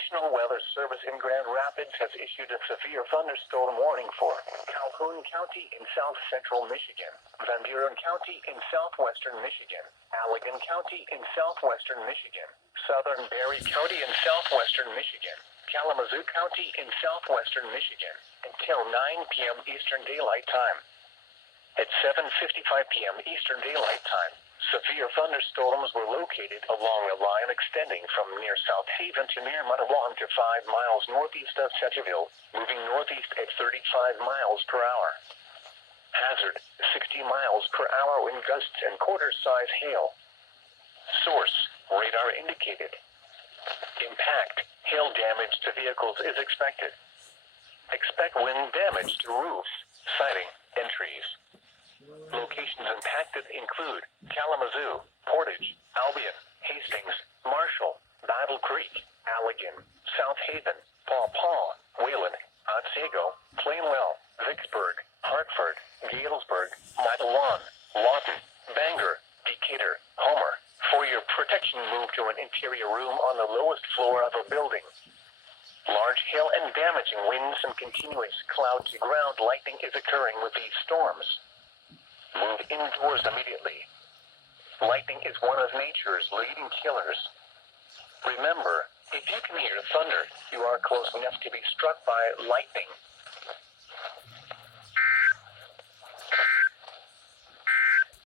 National Weather Service in Grand Rapids has issued a severe thunderstorm warning for Calhoun County in south-central Michigan, Van Buren County in southwestern Michigan, Allegan County in southwestern Michigan, southern Berry County in southwestern Michigan, Kalamazoo County in southwestern Michigan, until 9 p.m. Eastern Daylight Time. At 7:55 p.m. Eastern Daylight Time, severe thunderstorms were located along a line extending from near South Haven to near Matawan to 5 miles northeast of Sedgeville, moving northeast at 35 miles per hour. Hazard, 60 miles per hour wind gusts and quarter-size hail. Source, radar indicated. Impact, hail damage to vehicles is expected. Expect wind damage to roofs, siding, and trees. Locations impacted include Kalamazoo, Portage, Albion, Hastings, Marshall, Battle Creek, Allegan, South Haven, Paw Paw, Wayland, Otsego, Plainwell, Vicksburg, Hartford, Galesburg, Matawan, Lawton, Bangor, Decatur, Homer. For your protection, move to an interior room on the lowest floor of a building. Large hail and damaging winds and continuous cloud-to-ground lightning is occurring with these storms. Move indoors immediately. Lightning is one of nature's leading killers. Remember, if you can hear thunder, you are close enough to be struck by lightning.